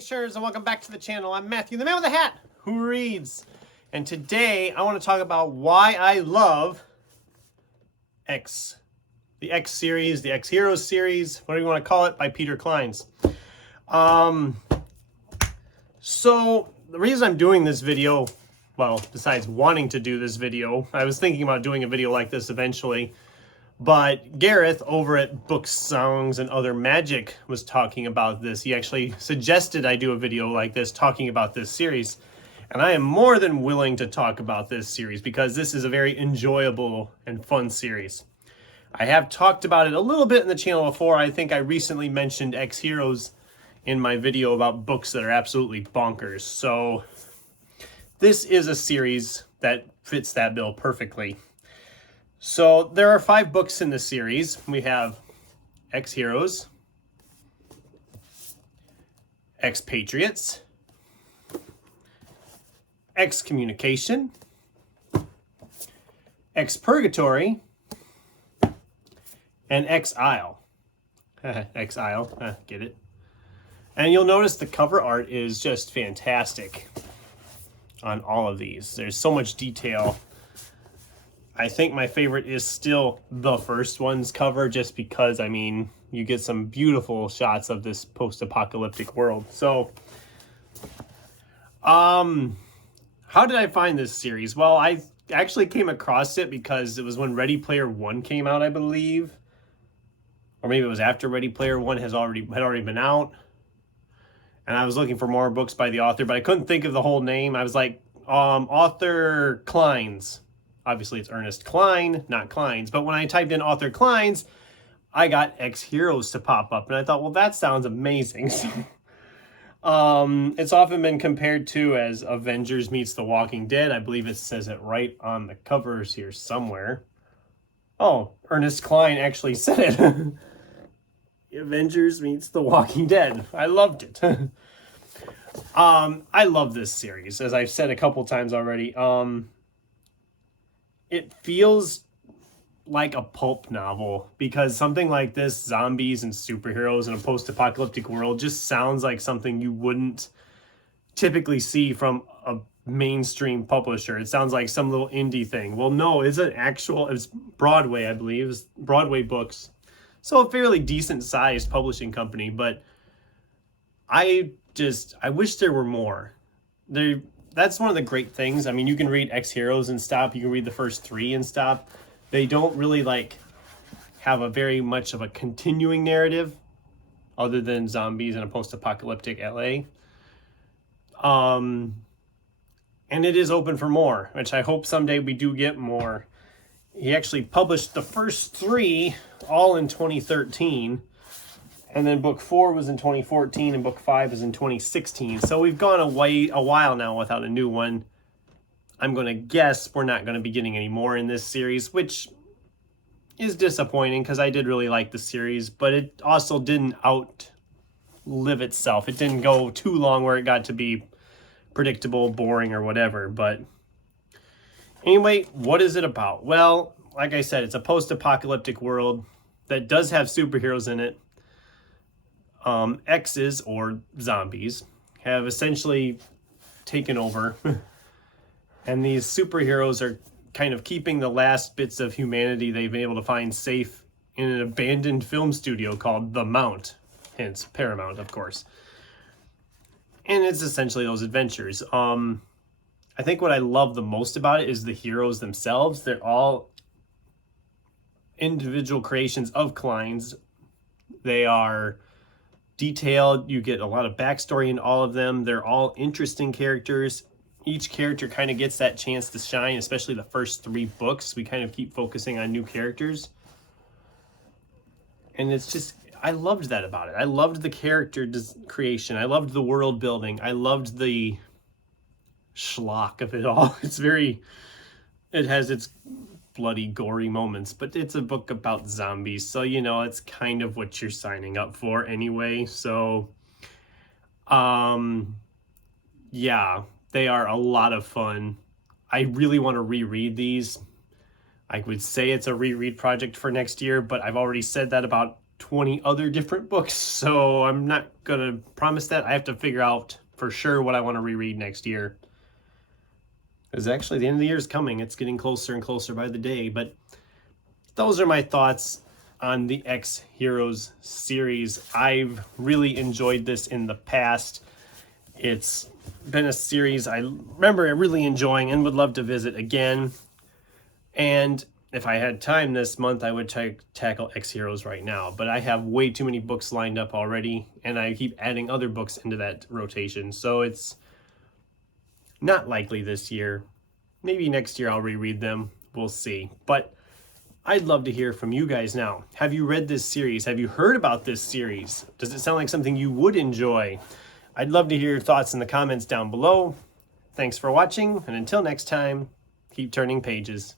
Creatures, and welcome back to the channel. I'm Matthew, the man with the hat, who reads. And today, I want to talk about why I love X. The X series, the X Heroes series, whatever you want to call it, by Peter Clines. So, the reason I'm doing this video, well, besides wanting to do this video, I was thinking about doing a video like this eventually, but Gareth over at Books, Songs, and Other Magic was talking about this. He actually suggested I do a video like this talking about this series. And I am more than willing to talk about this series because this is a very enjoyable and fun series. I have talked about it a little bit in the channel before. I think I recently mentioned X Heroes in my video about books that are absolutely bonkers. So this is a series that fits that bill perfectly. So there are 5 books in this series. We have X Heroes, X Patriots, X Communication, X Purgatory, and X Isle. X Isle, get it? And you'll notice the cover art is just fantastic on all of these. There's so much detail. I think my favorite is still the first one's cover, just because, I mean, you get some beautiful shots of this post-apocalyptic world. So, how did I find this series? Well, I actually came across it because it was when Ready Player One came out, I believe. Or maybe it was after Ready Player One had already been out. And I was looking for more books by the author, but I couldn't think of the whole name. I was like, author Clines. Obviously, it's Ernest Cline, not Clines. But when I typed in author Clines, I got X Heroes to pop up. And I thought, well, that sounds amazing. So, it's often been compared to as Avengers meets The Walking Dead. I believe it says it right on the covers here somewhere. Oh, Ernest Cline actually said it. Avengers meets The Walking Dead. I loved it. I love this series, as I've said a couple times already. It feels like a pulp novel, because something like this, zombies and superheroes in a post-apocalyptic world, just sounds like something you wouldn't typically see from a mainstream publisher. It sounds like some little indie thing. Well, no, it's Broadway, I believe. It's Broadway Books. So a fairly decent sized publishing company, but I wish there were more. That's one of the great things. I mean, you can read X Heroes and stop. You can read the first 3 and stop. They don't really have a very much of a continuing narrative other than zombies in a post-apocalyptic LA. And it is open for more, which I hope someday we do get more. He actually published the first 3 all in 2013. And then book 4 was in 2014 and book 5 is in 2016. So we've gone a while now without a new one. I'm going to guess we're not going to be getting any more in this series, which is disappointing because I did really like the series, but it also didn't outlive itself. It didn't go too long where it got to be predictable, boring, or whatever. But anyway, what is it about? Well, like I said, it's a post-apocalyptic world that does have superheroes in it. X's, or zombies, have essentially taken over. And these superheroes are kind of keeping the last bits of humanity they've been able to find safe in an abandoned film studio called The Mount. Hence, Paramount, of course. And it's essentially those adventures. I think what I love the most about it is the heroes themselves. They're all individual creations of Clines. They are detailed. You get a lot of backstory in all of them. They're all interesting characters. Each character kind of gets that chance to shine, especially the first 3 books. We kind of keep focusing on new characters. And it's just, I loved that about it. I loved the character creation. I loved the world building. I loved the schlock of it all. It has its bloody, gory moments, but it's a book about zombies, so it's kind of what you're signing up for anyway. So yeah, they are a lot of fun. I really want to reread these. I would say it's a reread project for next year, but I've already said that about 20 other different books, so I'm not gonna promise that. I have to figure out for sure what I want to reread next year. Because actually the end of the year is coming. It's getting closer and closer by the day. But those are my thoughts on the X Heroes series. I've really enjoyed this in the past. It's been a series I remember really enjoying and would love to visit again. And if I had time this month, I would tackle X Heroes right now. But I have way too many books lined up already, and I keep adding other books into that rotation. So it's not likely this year. Maybe next year I'll reread them. We'll see. But I'd love to hear from you guys now. Have you read this series? Have you heard about this series? Does it sound like something you would enjoy? I'd love to hear your thoughts in the comments down below. Thanks for watching, and until next time, keep turning pages.